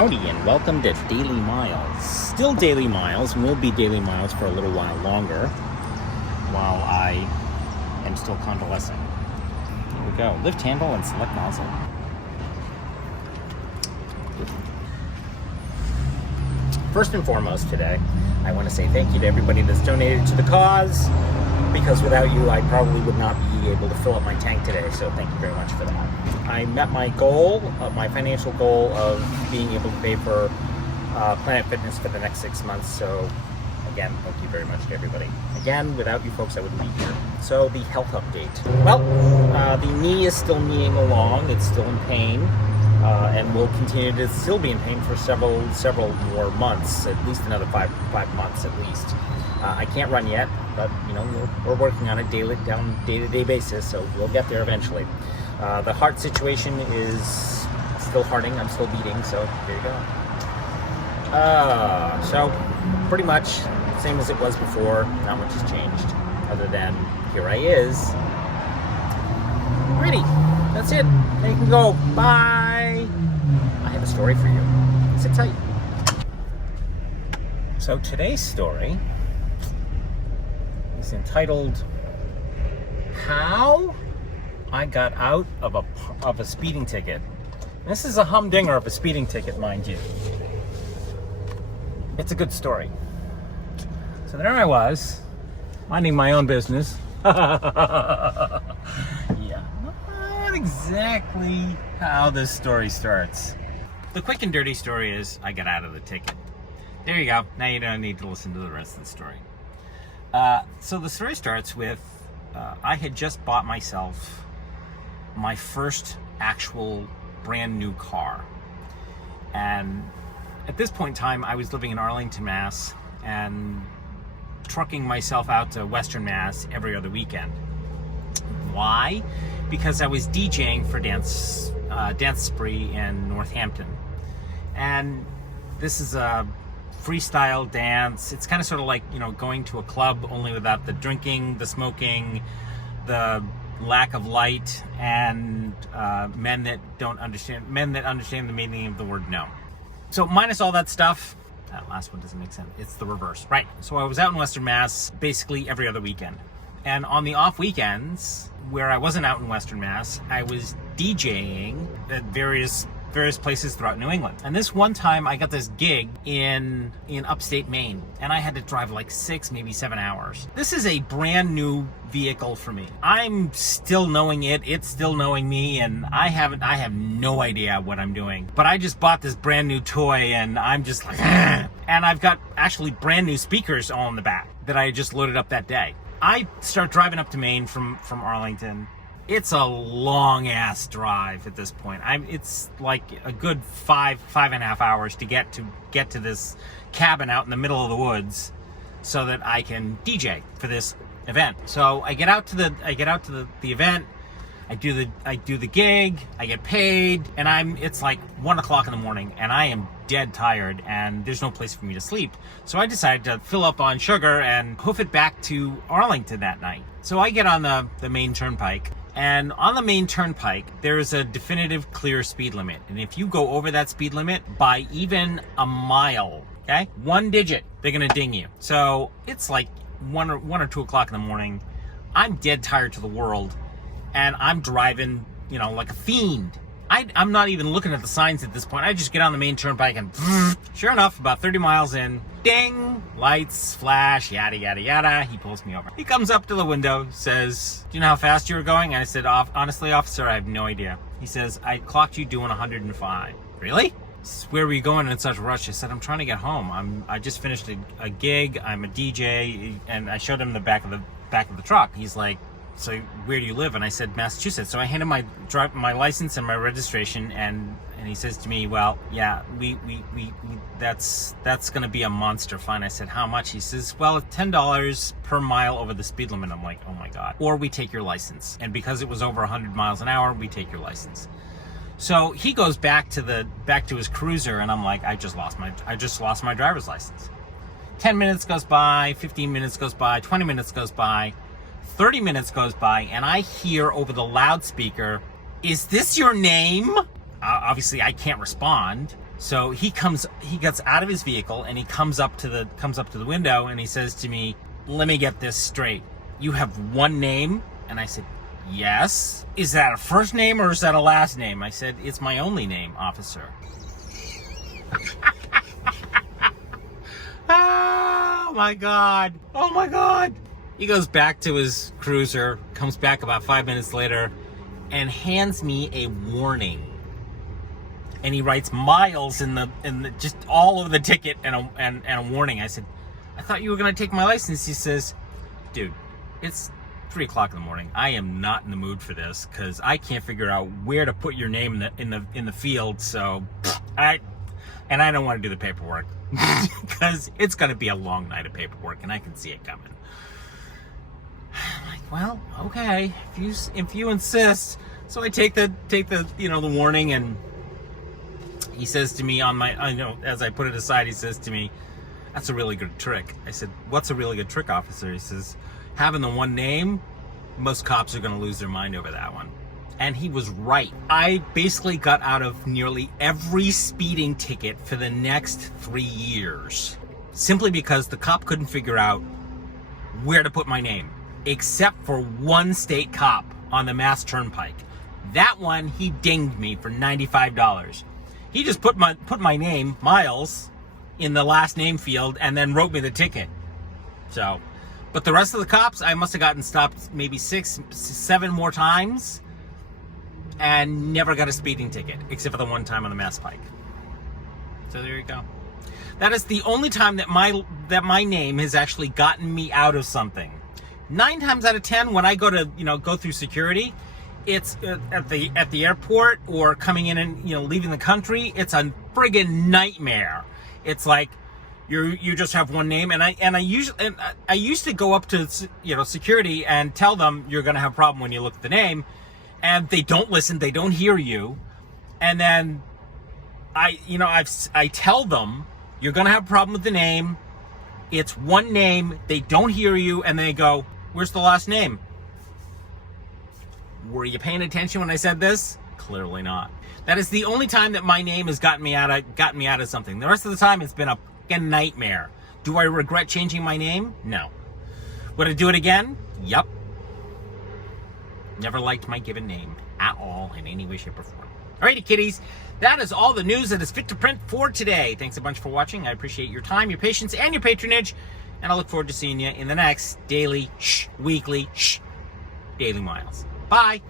Howdy and welcome to Daily Miles. Still Daily Miles, and will be Daily Miles for a little while longer while I am still convalescing. Here we go. Lift handle and select nozzle. First and foremost today, I want to say thank you to everybody that's donated to the cause, because without you, I probably would not be able to fill up my tank today, so thank you very much for that. I met my goal, my financial goal of being able to pay for Planet Fitness for the next 6 months, so again, thank you very much to everybody. Again, without you folks, I wouldn't be here. So, the health update. Well, the knee is still kneeing along, it's still in pain, and will continue to still be in pain for several more months, at least another five months at least. I can't run yet, but you know we're working on a day-to-day basis, so we'll get there eventually. The heart situation is still hearting. I'm still beating, so there you go. So pretty much same as it was before. Not much has changed, other than here I is. Ready. That's it. Now you can go. Bye. I have a story for you. Sit tight. So today's story is entitled "How I Got Out of a Speeding Ticket." This is a humdinger of a speeding ticket, mind you. It's a good story. So there I was, minding my own business. Yeah, not exactly how this story starts. The quick and dirty story is I got out of the ticket. There you go. Now you don't need to listen to the rest of the story. So the story starts with I had just bought myself my first actual brand new car. And at this point in time, I was living in Arlington, Mass, and trucking myself out to Western Mass every other weekend. Why? Because I was DJing for Dance Spree in Northampton. And this is a freestyle dance. It's kind of sort of like, going to a club, only without the drinking, the smoking, the lack of light, and men that understand the meaning of the word no. So minus all that stuff, that last one doesn't make sense. It's the reverse, right? So I was out in Western Mass basically every other weekend. And on the off weekends, where I wasn't out in Western Mass, I was DJing at various places throughout New England. And this one time I got this gig in upstate Maine, and I had to drive like 6, maybe 7 hours. This is a brand new vehicle for me. I'm still knowing it, it's still knowing me, and I have no idea what I'm doing. But I just bought this brand new toy, and I'm just like, and I've got actually brand new speakers all in the back that I just loaded up that day. I start driving up to Maine from Arlington. It's a long ass drive at this point. It's like a good 5.5 hours to get to this cabin out in the middle of the woods, so that I can DJ for this event. So I get out to the event. I do the gig. I get paid, and it's like 1 o'clock in the morning, and I am dead tired, and there's no place for me to sleep. So I decided to fill up on sugar and hoof it back to Arlington that night. So I get on the main turnpike. And on the main turnpike, there is a definitive clear speed limit. And if you go over that speed limit by even a mile, okay, 1 digit, they're going to ding you. So it's like 1 or 2 o'clock in the morning. I'm dead tired to the world. And I'm driving, like a fiend. I'm not even looking at the signs at this point. I just get on the main turnpike and sure enough, about 30 miles in, ding, lights, flash, yada, yada, yada. He pulls me over. He comes up to the window, says, "Do you know how fast you were going?" And I said, "Honestly, officer, I have no idea." He says, "I clocked you doing 105. "Really?" "Where were you going in such a rush?" I said, "I'm trying to get home. I just finished a gig. I'm a DJ." And I showed him the back of the truck. He's like, "So where do you live?" And I said, "Massachusetts." So I handed my license and my registration, and he says to me, "Well, yeah, we that's going to be a monster fine." I said, "How much?" He says, "Well, $10 per mile over the speed limit." I'm like, "Oh my God." "Or we take your license." And because it was over 100 miles an hour, we take your license. So he goes back to his cruiser, and I'm like, I just lost my driver's license. 10 minutes goes by, 15 minutes goes by, 20 minutes goes by. 30 minutes goes by, and I hear over the loudspeaker, "Is this your name?" Obviously, I can't respond. So he gets out of his vehicle and he comes up to the window and he says to me, "Let me get this straight. You have one name?" And I said, "Yes." "Is that a first name or is that a last name?" I said, "It's my only name, officer." Oh my God. Oh my God. He goes back to his cruiser, comes back about 5 minutes later, and hands me a warning. And he writes miles in the just all over the ticket and a warning. I said, "I thought you were gonna take my license." He says, "Dude, it's 3 o'clock in the morning. I am not in the mood for this because I can't figure out where to put your name in the field. So I don't want to do the paperwork because it's gonna be a long night of paperwork, and I can see it coming." I'm like, "Well, okay, if you insist." So I take the the warning, and he says to me as I put it aside, he says to me, "That's a really good trick." I said, "What's a really good trick, officer?" He says, "Having the one name, most cops are going to lose their mind over that one." And he was right. I basically got out of nearly every speeding ticket for the next 3 years, simply because the cop couldn't figure out where to put my name, except for one state cop on the Mass Turnpike. That one, he dinged me for $95. He just put my name, Miles, in the last name field and then wrote me the ticket. So, but the rest of the cops, I must have gotten stopped maybe 6, 7 more times and never got a speeding ticket, except for the one time on the Mass Pike. So there you go. That is the only time that my name has actually gotten me out of something. 9 times out of 10, when I go to go through security, it's at the airport or coming in and leaving the country. It's a friggin' nightmare. It's like you just have one name, and I used to go up to security and tell them you're gonna have a problem when you look at the name, and they don't listen, they don't hear you, and then I tell them you're gonna have a problem with the name. It's one name. They don't hear you, and they go, "Where's the last name?" Were you paying attention when I said this? Clearly not. That is the only time that my name has gotten me out of something. The rest of the time, it's been a nightmare. Do I regret changing my name? No. Would I do it again? Yup. Never liked my given name at all in any way, shape, or form. Alrighty, kiddies. That is all the news that is fit to print for today. Thanks a bunch for watching. I appreciate your time, your patience, and your patronage. And I look forward to seeing you in the next daily, weekly, Daily Miles. Bye.